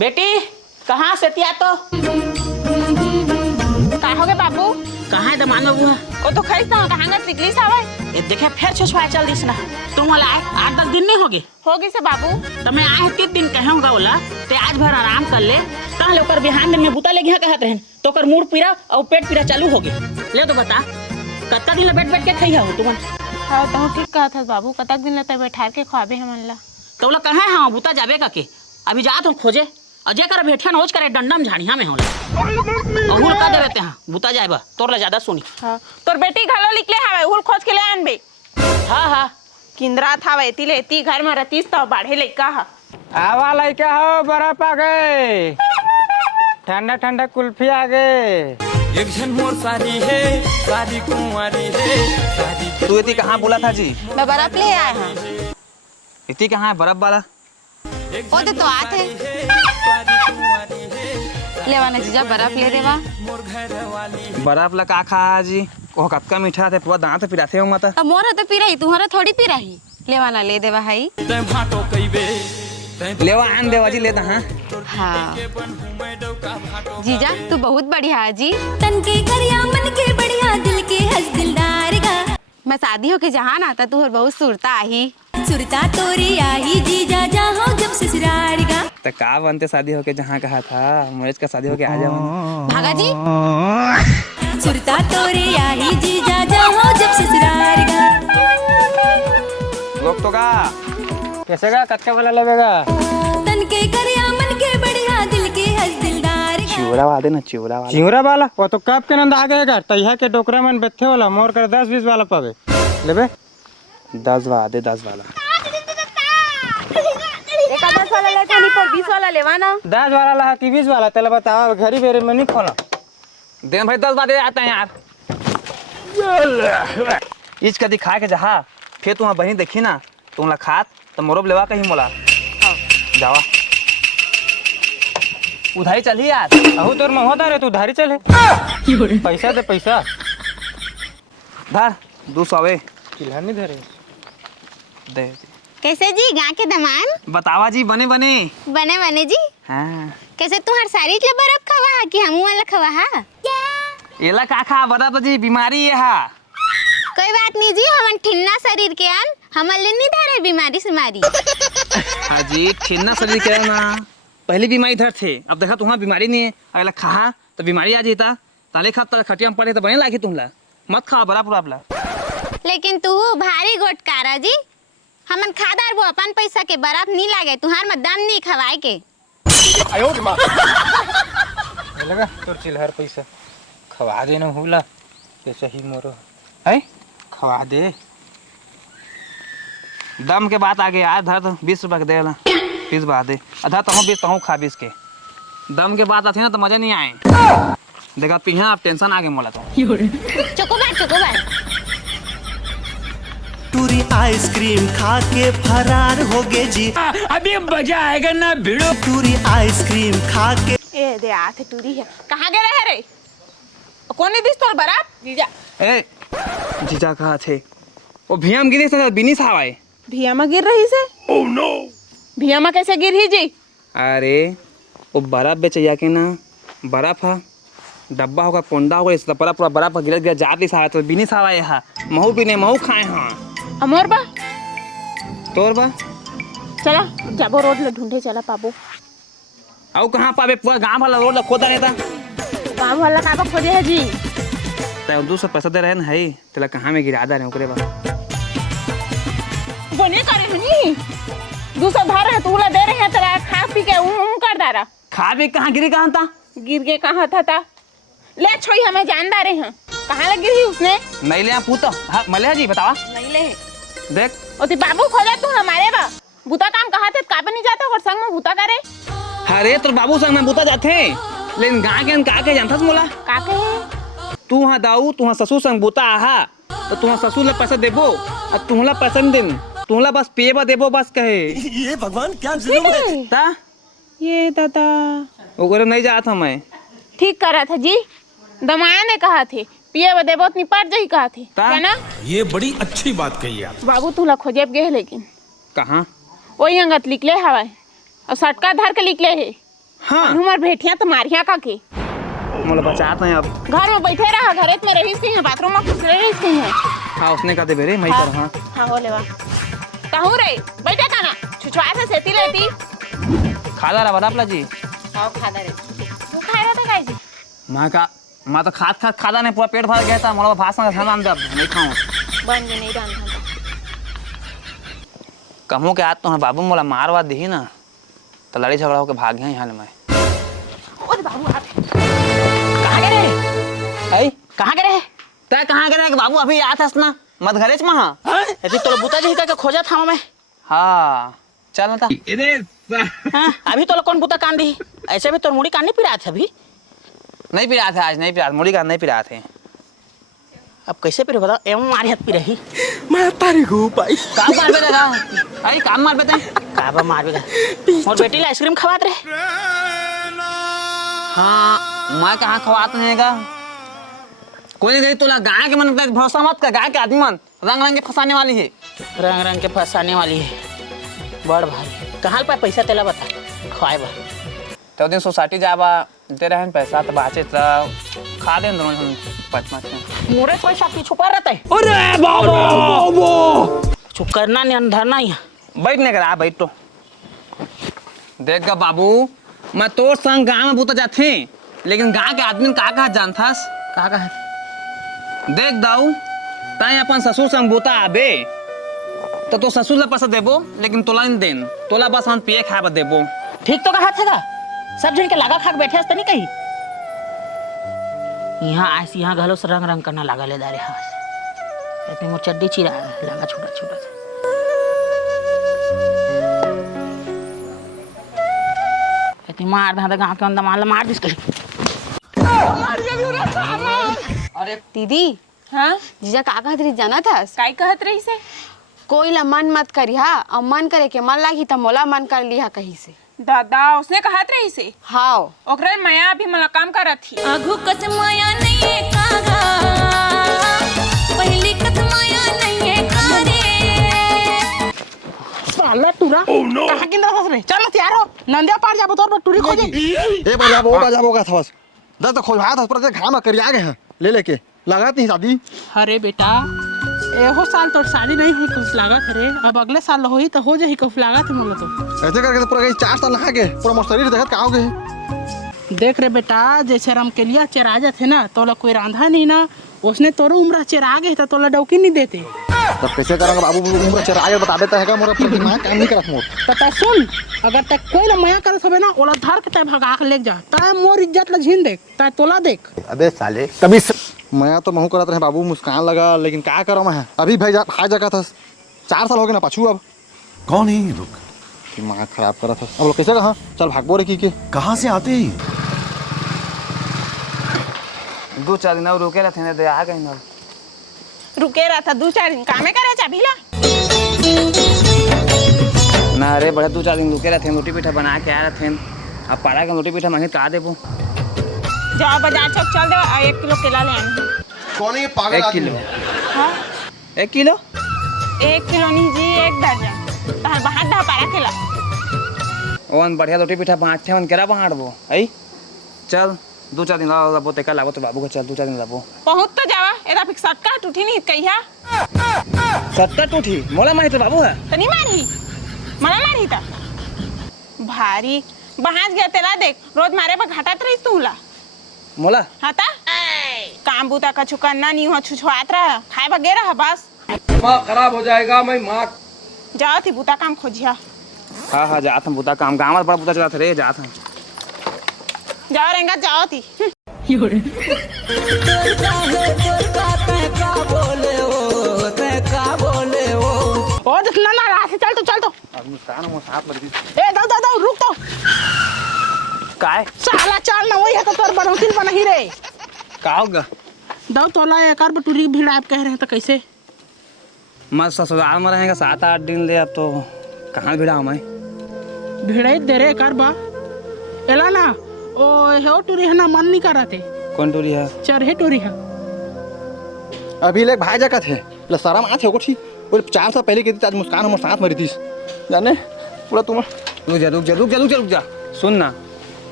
बेटी कहाँ से तिया तो का हो गए बाबू? कहाँ है दमान बुआ? वो तो खरीद कहाँ गत निकली सावे? ये देखे फिर छुछुआ चल दिस ना। तुम वाला आए 8-10 दिन नहीं होगे? होगी से बाबू। तो मैं आए 3 दिन कहूँगा बोला ते आज भर आराम कर ले कहाँ ले ओकर बिहान में बूता ले गया कहत रहन तो ओकर मूड पीरा और पेट पीरा चालू हो गए। ले तो बता कत्ता दिन बैठ बैठ के खइया हो तुमन? हाँ तो ठीक कहा था बाबू, कतक दिन लगता है बैठार के ख्वाबे हमन ला। तो बोला कहाँ है? हाँ बूता जाबे का के अभी जा तुम खोजे और जे कर भेठिया नोच करे डंडम झाड़िया में होला अहुल का देवे ते। हाँ बूता जाएबा तोर ला ज्यादा सुनी। हाँ तोर बेटी घलो निकले हवे उल खोज के ले आन बे। हाँ हाँ किंद्रा था वेती लेती घर में रतीस तो बाढ़े लइका हा। आवा लइका हो बर्फ आ गए, ठंडा ठंडा कुल्फी आ गए। एक जन मोर सारी है सारी कुंवारी है सारी। तू इतनी कहाँ बोला था जी? मैं बर्फ ले आया हाँ। इतनी कहाँ है बर्फ वाला? वो तो आते लेवाना जीजा बर्फ ले देवा। बर्फ ला का खा जी? ओह कतका मीठा थे, पूरा दांत पिराते हो माता। अब मोर तो पी रही तुम्हारा थोड़ी पी रही। लेवाना ले देवा है। तै भाटो कइबे लेवा आन देवा जी लेता। हाँ हाँ जीजा तू बहुत बढ़िया है जी। तन के करिया मन के बढ़िया दिल के हंस दिलदार गा। मैं शादी होके जहाँ ना था तू बहुत सुरता आई। सुरता तोरी आई जीजा जाहो जब ससुराल गा। तो का बनते शादी होके जहाँ कहा था मुझे का शादी होके आ जाओ। भागा जी। सुरता तोरी आई जीजा जाहो जब ससुराल गा। लोग तो का कैसे का कच्चा वाला लेवेगा? तन के करिया मन के बढ़िया दिल के हंस दिलदार गा। चिवड़ा वादे ना चिवड़ा वाला। चिंगरा वाला वो तो कब के नंद आ गएगा। तैया के डोकरा में बेथे वाला मोर कर 10-20 वाला पावे लेबे। 10 वादे 10 वाला। एक 10 वाला ले तो नहीं पर 20 वाला लेवाना। 10 वाला ला कि 20 वाला? तेला बतावा घरी बेरे में नहीं खोला। दिन भाई 10 वादे आते हैं यार। इच का दिखा के जहा फिर तुम्हारा बहनी देखी ना तुमला खात तो मोरब लेवा कहीं मोला। जावा उधारी चली यार। अहू तोर महोदा रे तू धारी चले। पैसा दे पैसा। धर 200 किल्हा नहीं धरे दे। कैसे जी गाँव के दमान? बतावा जी बने बने बने बने जी। हाँ कैसे तुम्हार सारी ले बर्फ खवा कि हमू वाला खवा हा? एला का खा बता तो जी बीमारी है। हा कोई बात नहीं जी हमन ठिन्ना शरीर के आन हमले नहीं धरे बीमारी से मारी। हाँ जी ठिन्ना शरीर के ना पहली बीमारी इधर थे अब देखा तुम्हारा बीमारी नहीं है। अगला खा तो बीमारी आ जाता ताले खा तो खटिया में पड़े तो बने लागे तुमला मत खा बड़ा पूरा अपला। लेकिन तू भारी गोटकारा जी हमन खादार वो अपन पैसा के बर्फ नहीं लागे तुहार में दम नहीं खवाए के। लगा तोर चिल्हर पैसा खवा देना हुला कैसे ही मोरो है खवा दे। दम के बात आगे यार धर तो 20 रुपया के दे ना 20 बात दे अधा तो 20 तो खा 20 के। दम के बात आती ना तो मजा नहीं आए। देखा पिछा आप टेंशन आगे मोला तो चोकोबार टूरी आइसक्रीम खा के फरार हो गए जी। अभी मजा आएगा ना भिड़ो। टूरी आइसक्रीम खा के ए दे आथे टूरी है। कहाँ गए रहे रे? कौन नहीं दिस तोर बर्फ? जीजा ए जीजा कहा थे वो भियाम गिरे से बिनी सावाए। भिया में गिर रही से? Oh no. भिया में कैसे गिर ही जी? अरे वो बर्फ बेचैया के ना बर्फ हा डब्बा होगा पोंडा होगा इस पूरा पूरा बर्फ गिर गया जाती सावा तो बिनी सावाए हा महू बिने महू खाए हाँ। अमोर बा तोर बा चला जाबो रोड ले ढूंढे चला पाबो। आओ कहाँ पावे पूरा गांव वाला रोड खोदा नहीं था। गाँव वाला काबा खोजे है जी? तो 200 पैसा दे रहे है तेला कहाँ में गिरा दे रहे ओकरे बा वो नहीं करे हनी 200 धर है तूला दे रहे हैं तेरा खा पी के कर दारा। खा भी कहाँ गिरी कहाँ था? गिर के कहाँ था ले छोई हमें जानदार हैं कहाँ लग गिरी उसने? नहीं ले पूछो। हाँ मलिया जी बतावा नहीं ले देख ओती बाबू खोजा तू हमारे बा बूता काम कहा थे काबे नहीं जाता और संग में बूता करे। अरे तो बाबू संग में बूता जाते लेकिन गाँव के का के जानता मोला काके है तू वहाँ दाऊ तू ससुर संग बूता आहा तो तुम ससुर ला पैसा देबो और तुमला पैसा नहीं देम तुमला बस पेबा देबो बस कहे। ये भगवान क्या जुल्म है। ता ये दादा ओकरे नहीं जात हम मैं ठीक करा था जी। दमाया ने कहा थे पिए बदे बहुत निपट जाही कहा थे है ना? ये बड़ी अच्छी बात कही आप। बाबू तूला खोजेब गए लेकिन कहाँ वही अंगत लिखले हवा और सटका धर के लिखले है हाँ हमार भेटिया तो मारिया का के मोला बचात नहीं अब। घर में बैठे रहा, घरे में रही सी है, बाथरूम में घुस रही सी है। हाँ उसने कहते बेरे मैं कर हाँ हाँ हो लेवा कहूँ रे बैठे कहाँ छुछुआ से सेती लेती खादा रहा बता जी। हाँ खा दे रे तू खा रहा था काय जी मैं तो खादा नहीं पूरा पेट भर गया था। मोला भाषण का खाना दब नहीं खाऊं बन जे नहीं रांधा कहूँ के आज तो बाबू मोला मारवा दी ना तो लड़ी झगड़ा होकर भाग गया यहाँ मैं। ओए बाबू आप कहाँ गए रे आई कहाँ गए रे तय कहाँ गए कि बाबू अभी आत हस ना मत घरे च महा। ऐसे तो बुता जी का खोजा था मैं। हाँ चल ना हाँ, अभी तो कौन बुता कान दी ऐसे भी तो मुड़ी कान नहीं पिरा थे अभी। नहीं पिरा थे आज नहीं पिरा मुड़ी का नहीं पिरा थे। अब कैसे पिरे बताओ एवं मारी हाथ पिरही मैं तारी को भाई काम मार बेटा का अरे काम मार बेटा काबा मार बेगा और बेटी ला आइसक्रीम खवात रहे। हाँ मैं कहाँ खवात नहीं का कोई नहीं गई तोला गाय के मन पे भरोसा मत कर। गाय के आदमी मन रंग रंग के फंसाने वाली है। रंग रंग के फंसाने वाली है बड़ भारी। कहाँ पे पैसा तेला बता खवाए बा तो दिन सोसाइटी जाबा दे रहे हैं पैसा तो बाचे तो खा दे दोनों हम पाँच मोरे पैसा पीछू पर रहता है। अरे बाबू चुप करना नहीं अंधरना ही बैठ नहीं करा बैठ तो देख गा बाबू मैं तोर संग गाँव में बूता जाते लेकिन गाँव के आदमी का कहा जानथास कहाँ कहाँ देख दाऊ ताई अपन ससुर संग बूता आबे तो ससुर ला पैसा देबो लेकिन तोला नहीं देन तोला बस हम पिए खाए बा देबो। ठीक तो कहा था सब जन के लगा खा के बैठे हस नहीं कही यहाँ आइस यहाँ घलो से रंग रंग करना लगा ले दारे हाथ इतनी मोर चड्डी चिरा लगा छोटा छोटा सा इतनी मार दा गाँव के अंदर मार दिस करी। अरे दीदी हाँ जीजा का कहत रही जाना था काय कहत रही से कोई ला मन मत करिहा और मन करे के मन लागी त मोला मन कर लिहा कहीं से। दादा उसने कहत रही से हाँ ओकरे माया अभी मला काम करत थी आघू कस माया नहीं है कागा पहली कस माया नहीं है कारे साला टूरा कहाँ किन रहा रे चल तैयार हो नंदिया पार जाबो तोर टूरी खोजे ए बार जाबो का थवस दस तो खोजवा था पर घाम करिया गए हैं ले लेके लागत नहीं शादी। अरे बेटा एहो साल तो शादी नहीं हुई कुछ लागत रे अब अगले साल होई तो हो जाही कुछ लागत है मोला तो ऐसे करके तो पूरा 4 साल लगा के पूरा मोर शरीर देखत का आओगे। देख रे बेटा जैसे रमकेलिया चरा जाते ना तोला कोई रांधा नहीं ना उसने तोरो उम्र चरा गए तो तोला डौकी नहीं देते तब कैसे करेंगे बाबू उम्र चराए बता देता है मोरा दिमाग काम नहीं करत मोर तता सुन अगर तक कोई ला माया करत होबे ना ओला धर के तय भगा के ले जा ता मोर इज्जत ला झीन देख ता तोला देख। अबे साले कभी मैं तो महू करत रहे बाबू मुस्कान लगा लेकिन क्या करो मैं अभी भाई खा जगह था 4 साल हो गए ना पाछू अब कौन है ये लोग दिमाग खराब करा था अब लोग कैसे कहा चल भागबो रे की कहाँ से आते हैं 2-4 दिन और रुके रहते हैं आ गए ना रुके रहा था 2-4 दिन कामे करे चाबीला ना अरे बड़े 2-4 दिन रुके रहते हैं रोटी पीठा बना के आ रहे थे अब पारा के रोटी पीठा मांगे कहा देबो जाओ बाजार चौक चल दे 1 किलो केला ले आनी कौन है ये पागल 1 किलो हाँ 1 किलो 1 किलो नहीं जी 1 दर्जन तहर बाहर दा पारा केला ओन बढ़िया रोटी पीठा बांटते हैं केरा बांटबो आई चल 2-4 दिन लाबो तेका लाबो तो बाबू का चल 2-4 दिन लाबो पहुंच तो जावा एदा फिर सटका टूटी नहीं कहिया सट्टा टूटी मोला माही तो बाबू है तो नहीं मारी मला मारी था भारी बहाज गया तेरा देख रोज मारे पर घाटात रही तूला मोला हाँ ता काम बूता का चुकन्ना नहीं हो छुछुआत रहा खाए बगे रहा बस दिमाग खराब हो जाएगा मैं माँ जाओ थी बूता काम खोजिया हाँ जात हम बुता काम गाँव बड़ा बुता चला रे जात हम जाओ रेंगा जाओ थी ओ देखना ना रात चल तो मुस्कान मोर साथ लगी ए दो रुक तो काय साला चाल ना वही है तो तोर बनौतिन बनही रे का होगा दो तोला एकर बटूरी भीड़ आप कह रहे हैं तो कैसे मैं ससुराल में रहेगा 7-8 दिन ले अब तो कहाँ भिड़ा मैं भिड़े दे रे एकर बा एला ना ओ हे टूरी है ना मन नहीं कराते कौन टूरी है चरहे टूरी है अभी ले भाई जगह थे ले शर्म आथे को ठीक बोले 4 साल पहले की थी आज मुस्कान हमारे साथ मरी थी जाने पूरा तुम रुक जा सुन ना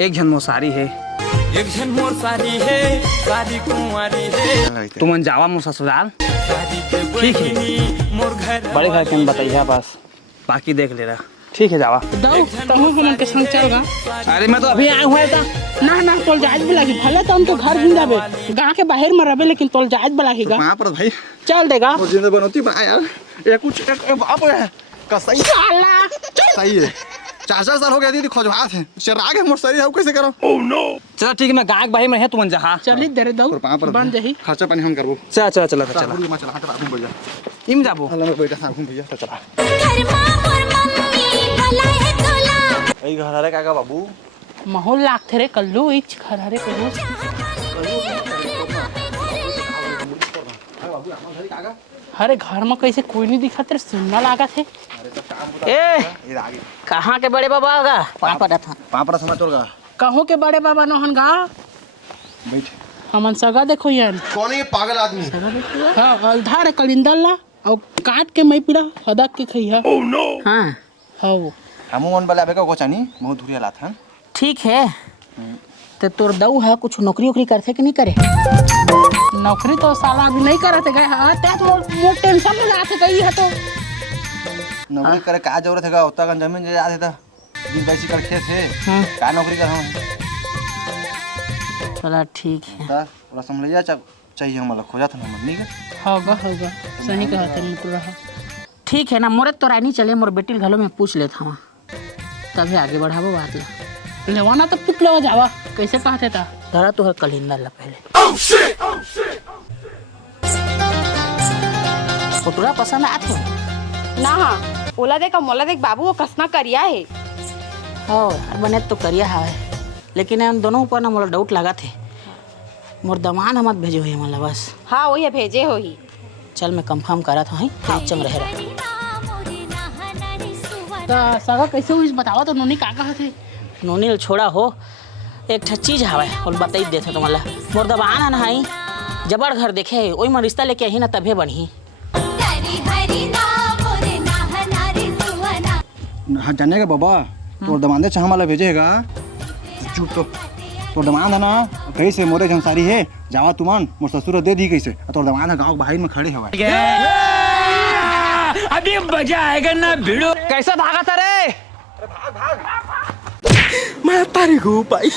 एक झन मोसारी है, एक झन मोर सारी है, सारी कुंवारी है, तुमन जावा मोर ससुराल, सारी के ठीक है। बहिनी मोर घर बड़े घर के बताइए बस, बाकी देख ले रहा। ठीक है जावा। दऊ तहु हमन के संग चल गा। अरे मैं तो अभी आया हुआ था। ना तोल जायज भी लगी, भले तो हम तो घर घूम जाबे, गांव के बाहर में रबे, लेकिन तोल जायज भी लगेगा। वहाँ पर भाई चल देगा। वो जिंदा बनोती बना यार, ये कुछ एक बाप है का सही सही है। 4 साल हो गया दीदी खोजवा थे शराग है मोर सही है कैसे करो। चलो ठीक है, मैं गायक भाई में है, तुम जहाँ चली दे रे दऊ बन जही। खर्चा पानी हम करबो। चला चला चला चला चला चला हाथ घूम भैया, इम जाबो। अल्लाह में बैठा था घूम भैया चला। ए घर रे काका बाबू माहौल लागथे रे कल्लू इच घर रे कल्लू। अरे घर में कैसे कोई नहीं दिखत रे, सुनना लागत है। ए कहाँ के बड़े बाबा होगा? पापा था। पापड़ा समय तोड़ गा कहूँ के बड़े बाबा नहन गा बैठ। हमन सगा देखो यार। कौन है ये पागल आदमी? हाँ अलधा रे कलिंदर ला और काट के मैं पीड़ा हदक के खइहा। हाँ हाँ हमू मन वाला बेका को चानी बहुत धुरिया लात हन। ठीक है। तो तोर दऊ है कुछ नौकरी वोकरी करते कि नहीं करे? नौकरी तो साला अभी नहीं करते गए। हाँ त्यात मोर टेंशन में जाते गई है तो नौकरी करे का जरूरत है? उतना का जमीन जे आते था दिन पैसे कर खेत है का नौकरी कर हम। चला ठीक है। थोड़ा समझिया चाहिए हम खोजा था हम नहीं होगा सही कहा थे मुकुल रहा। ठीक है ना, मोरे तो राय नहीं चले, मोर बेटी घलो में पूछ लेता हूँ, तभी आगे बढ़ाबो बात ला। लेवाना तो पुक लेवा जावा कैसे कहते था धरा तो है कलिंदर ला पहले। पुतला पसंद आते हो ना? हाँ ओला देख मोला देख बाबू वो कसना करिया है। हो बने तो करिया है, लेकिन इन दोनों ऊपर ना मोला डाउट लगा थे। मोर दमान मत भेजे हुई मला बस। हाँ वही भेजे हो ही। चल मैं कंफर्म करा था चंग रहे तो सगा कैसे हुई बतावा तो नोनी का कहा थे। नोनी छोड़ा हो, एक ठा चीज हवा और बताई देते तुम्हारा। मोर दबान है नहाई जबर घर देखे वही में रिश्ता लेके आई ना तभे बढ़ी। हाँ जाने का बाबा तो दमांदे चाह वाला भेजेगा चुप तो दमांद है ना कैसे मोरे जंसारी है जावा तुमान मोर ससुर दे दी कैसे तो दमांद है गाँव बाहर में खड़े हवा। अभी मजा आएगा ना भिड़ो। कैसा भागा था रे? मैं तारी को पाई